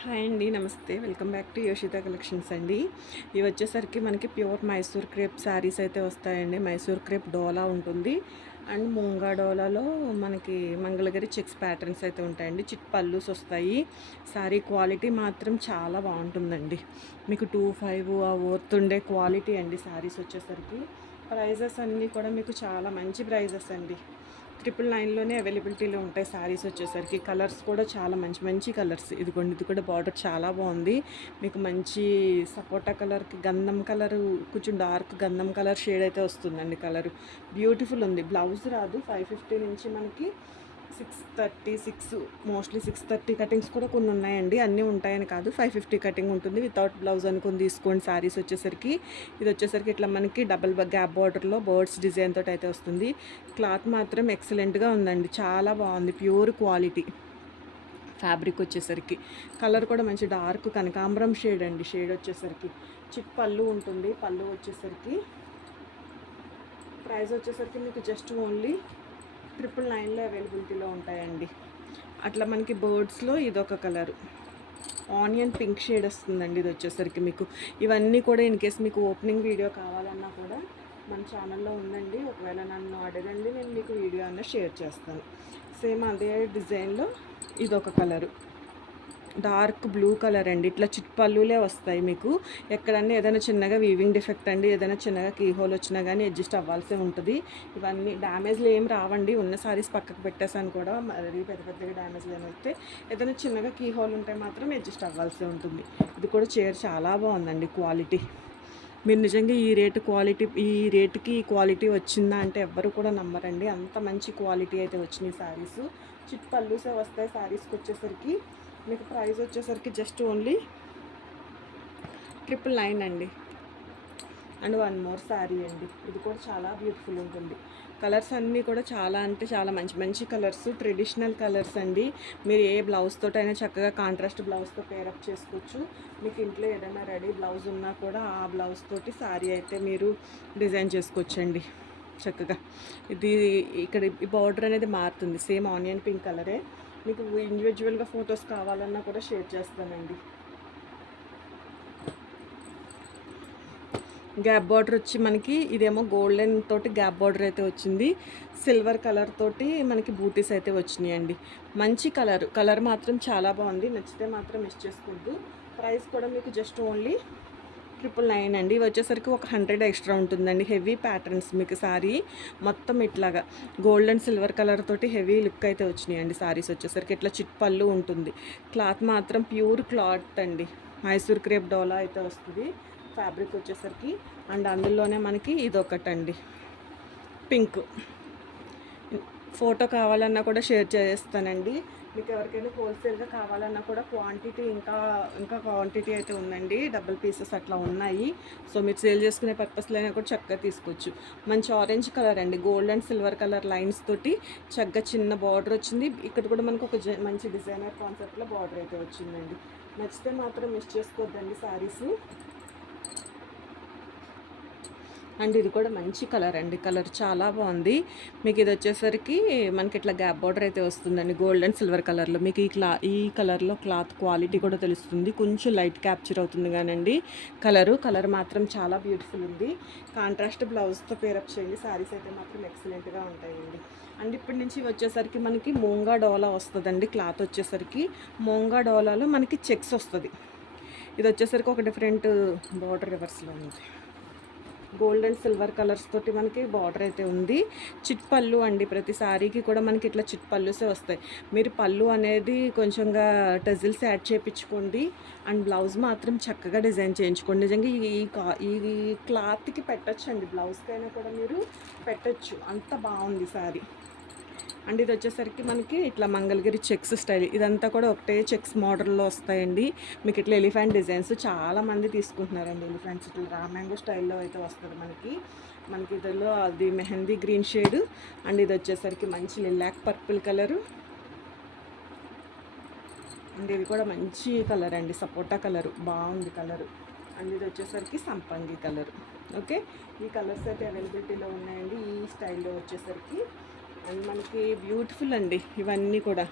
Hi అండి, నమస్తే. Welcome back to యోషిత collections అండి. ఇవి వచ్చేసరికి మనకి ప్యూర్ మైసూర్ క్రేప్ శారీస్ అయితే వస్తాయండి. మైసూర్ క్రేప్ డోలా ఉంటుంది అండ్ మూంగా డోలాలో మనకి మంగళగిరి చెక్స్ ప్యాటర్న్స్ అయితే ఉంటాయండి. చిట్ పల్లూస్ వస్తాయి. శారీ క్వాలిటీ మాత్రం చాలా బాగుంటుందండి. మీకు 2,500 ఆ వర్త్ ఉండే క్వాలిటీ అండి శారీస్ వచ్చేసరికి. ప్రైజెస్ అన్నీ కూడా మీకు చాలా మంచి ప్రైజెస్ అండి. 999లోనే అవైలబిలిటీలో ఉంటాయి శారీస్ వచ్చేసరికి. కలర్స్ కూడా చాలా మంచి మంచి కలర్స్. ఇదిగోండి, ఇది కూడా బార్డర్ చాలా బాగుంది. మీకు మంచి సపోటా కలర్కి గంధం కలరు, కొంచెం డార్క్ గంధం కలర్ షేడ్ అయితే వస్తుందండి. కలరు బ్యూటిఫుల్ ఉంది. బ్లౌజ్ రాదు. 550 నుంచి మనకి 636, మోస్ట్లీ 630 కటింగ్స్ కూడా కొన్ని ఉన్నాయండి. అన్నీ ఉంటాయని కాదు. 550 కటింగ్ ఉంటుంది. వితౌట్ బ్లౌజ్ అనుకుని తీసుకోండి. శారీస్ వచ్చేసరికి ఇది వచ్చేసరికి ఇట్లా మనకి డబల్ గ్యాప్ బార్డర్లో బర్డ్స్ డిజైన్ తోటి అయితే వస్తుంది. క్లాత్ మాత్రం ఎక్సలెంట్గా ఉందండి. చాలా బాగుంది. ప్యూర్ క్వాలిటీ ఫ్యాబ్రిక్ వచ్చేసరికి. కలర్ కూడా మంచి డార్క్ కనకాంబరం షేడ్ అండి. షేడ్ వచ్చేసరికి చిట్ పళ్ళు ఉంటుంది. పళ్ళు వచ్చేసరికి ప్రైస్ వచ్చేసరికి మీకు జస్ట్ ఓన్లీ 999లో అవైలబిలిటీలో ఉంటాయండి. అట్లా మనకి బర్డ్స్లో ఇదొక కలరు, ఆనియన్ పింక్ షేడ్ వస్తుందండి. ఇది వచ్చేసరికి మీకు ఇవన్నీ కూడా ఇన్ కేస్ మీకు ఓపెనింగ్ వీడియో కావాలన్నా కూడా మన ఛానల్లో ఉందండి. ఒకవేళ నన్ను అడగండి, నేను మీకు వీడియో అన్న షేర్ చేస్తాను. సేమ్ అదే డిజైన్లో ఇదొక కలరు, డార్క్ బ్లూ కలర్ అండి. ఇట్లా చిట్పల్లులే వస్తాయి మీకు. ఎక్కడన్నా ఏదైనా చిన్నగా వీవింగ్ డిఫెక్ట్ అండి, ఏదైనా చిన్నగా కీ హోల్ వచ్చినా కానీ అడ్జస్ట్ అవ్వాల్సి ఉంటుంది. ఇవన్నీ డ్యామేజ్లు ఏం రావండి. ఉన్న సారీస్ పక్కకు పెట్టేసాను కూడా, మరీ పెద్ద పెద్దగా డ్యామేజ్లు ఏమైతే ఏదైనా చిన్నగా కీ హోల్ ఉంటే మాత్రం అడ్జస్ట్ అవ్వాల్సి ఉంటుంది. ఇది కూడా చీర చాలా బాగుందండి. క్వాలిటీ మీరు నిజంగా ఈ రేటుకి ఈ క్వాలిటీ వచ్చిందా అంటే ఎవ్వరు కూడా నమ్మరండి. అంత మంచి క్వాలిటీ అయితే వచ్చినాయి శారీస్. చిట్ పల్లూసే వస్తాయి శారీస్కి వచ్చేసరికి. మీకు ప్రైస్ వచ్చేసరికి జస్ట్ ఓన్లీ 999 అండి. అండ్ వన్ మోర్ శారీ అండి. ఇది కూడా చాలా బ్యూటిఫుల్ ఉంటుంది. కలర్స్ అన్నీ కూడా చాలా అంటే చాలా మంచి మంచి కలర్స్, ట్రెడిషనల్ కలర్స్ అండి. మీరు ఏ బ్లౌజ్ తోటైనా చక్కగా కాంట్రాస్ట్ బ్లౌజ్తో పేరప్ చేసుకోవచ్చు. మీకు ఇంట్లో ఏదైనా రెడీ బ్లౌజ్ ఉన్నా కూడా ఆ బ్లౌజ్ తోటి శారీ అయితే మీరు డిజైన్ చేసుకోవచ్చండి చక్కగా. ఇది ఇక్కడ ఈ బార్డర్ అనేది మారుతుంది. సేమ్ ఆనియన్ పింక్ కలరే. మీకు ఇండివిజువల్గా ఫొటోస్ కావాలన్నా కూడా షేర్ చేస్తానండి. గ్యాప్ బార్డర్ వచ్చి మనకి ఇదేమో గోల్డెన్ తోటి గ్యాప్ బార్డర్ అయితే వచ్చింది. సిల్వర్ కలర్ తోటి మనకి బూటీస్ అయితే వచ్చినాయండి. మంచి కలర్ మాత్రం చాలా బాగుంది. నచ్చితే మాత్రం మిస్ చేసుకోవద్దు. ప్రైస్ కూడా మీకు జస్ట్ ఓన్లీ 999 అండి. ఇవి వచ్చేసరికి ఒక 100 ఎక్స్ట్రా ఉంటుందండి. హెవీ ప్యాటర్న్స్ మీకు శారీ మొత్తం ఇట్లాగా గోల్డ్ అండ్ సిల్వర్ కలర్ తోటి హెవీ లుక్ అయితే వచ్చినాయండి. శారీస్ వచ్చేసరికి ఇట్లా చిట్ పళ్ళు ఉంటుంది. క్లాత్ మాత్రం ప్యూర్ క్లాత్ అండి. మైసూర్ క్రేప్ డోలా అయితే వస్తుంది ఫ్యాబ్రిక్ వచ్చేసరికి. అండ్ అందులోనే మనకి ఇదొకటండి పింక్. ఫోటో కావాలన్నా కూడా షేర్ చేస్తానండి. మీకు ఎవరికైనా హోల్సేల్గా కావాలన్నా కూడా క్వాంటిటీ ఇంకా క్వాంటిటీ అయితే ఉందండి. డబుల్ పీసెస్ అట్లా ఉన్నాయి. సో మీరు సేల్ చేసుకునే పర్పస్లో అయినా కూడా చక్కగా తీసుకోవచ్చు. మంచి ఆరెంజ్ కలర్ అండి. Gold and silver colour lines తోటి చక్కగా చిన్న బార్డర్ వచ్చింది. ఇక్కడ కూడా మనకు ఒక మంచి డిజైనర్ కాన్సెప్ట్లో బార్డర్ అయితే వచ్చిందండి. నచ్చితే మాత్రం మిస్ చేసుకోవద్దండి శారీస్. అండ్ ఇది కూడా మంచి కలర్ అండి. కలర్ చాలా బాగుంది. మీకు ఇది వచ్చేసరికి మనకి ఇట్లా గ్యాప్ బార్డర్ అయితే వస్తుందండి. గోల్డ్ అండ్ సిల్వర్ కలర్లో మీకు ఈ కలర్లో క్లాత్ క్వాలిటీ కూడా తెలుస్తుంది. కొంచెం లైట్ క్యాప్చర్ అవుతుంది కానండి కలర్ మాత్రం చాలా బ్యూటిఫుల్ ఉంది. కాంట్రాస్ట్ బ్లౌజ్తో పేరప్ చేయండి. శారీస్ అయితే మాత్రం ఎక్సలెంట్గా ఉంటాయండి. అండ్ ఇప్పటి నుంచి వచ్చేసరికి మనకి మూంగా డోలా వస్తుందండి. క్లాత్ వచ్చేసరికి మూంగా డోలాలో మనకి చెక్స్ వస్తుంది. ఇది వచ్చేసరికి ఒక డిఫరెంట్ బార్డర్ రివర్స్లో ఉంది. గోల్డ్ అండ్ సిల్వర్ కలర్స్ తోటి మనకి బార్డర్ అయితే ఉంది. చిట్ పళ్ళు అండి. ప్రతి సారీకి కూడా మనకి ఇట్లా చిట్ పళ్ళుసే వస్తాయి. మీరు పళ్ళు అనేది కొంచెంగా టజిల్స్ యాడ్ చేయించుకోండి. అండ్ బ్లౌజ్ మాత్రం చక్కగా డిజైన్ చేయించుకోండి. నిజంగా ఈ క్లాత్కి పెట్టచ్చండి. బ్లౌజ్కైనా కూడా మీరు పెట్టచ్చు. అంత బాగుంది సారీ. అండ్ ఇది వచ్చేసరికి మనకి ఇట్లా మంగళగిరి చెక్స్ స్టైల్. ఇదంతా కూడా ఒకటే చెక్స్ మోడల్లో వస్తాయండి. మీకు ఇట్లా ఎలిఫెంట్ డిజైన్స్ చాలామంది తీసుకుంటున్నారండి. ఎలిఫెంట్స్ ఇట్లా రామ్యాంగో స్టైల్లో అయితే వస్తుంది మనకి ఇదిలో అది మెహందీ గ్రీన్ షేడ్. అండ్ ఇది వచ్చేసరికి మంచి లిలాక్ పర్పుల్ కలరు. అండ్ ఇది కూడా మంచి కలర్ అండి. సపోటా కలరు బాగుంది కలరు. అండ్ ఇది వచ్చేసరికి సంపంగి కలరు. ఓకే, ఈ కలర్స్ అయితే అవైలబిలిటీలో ఉన్నాయండి ఈ స్టైల్లో వచ్చేసరికి. అండ్ మనకి బ్యూటిఫుల్ అండి ఇవన్నీ కూడా.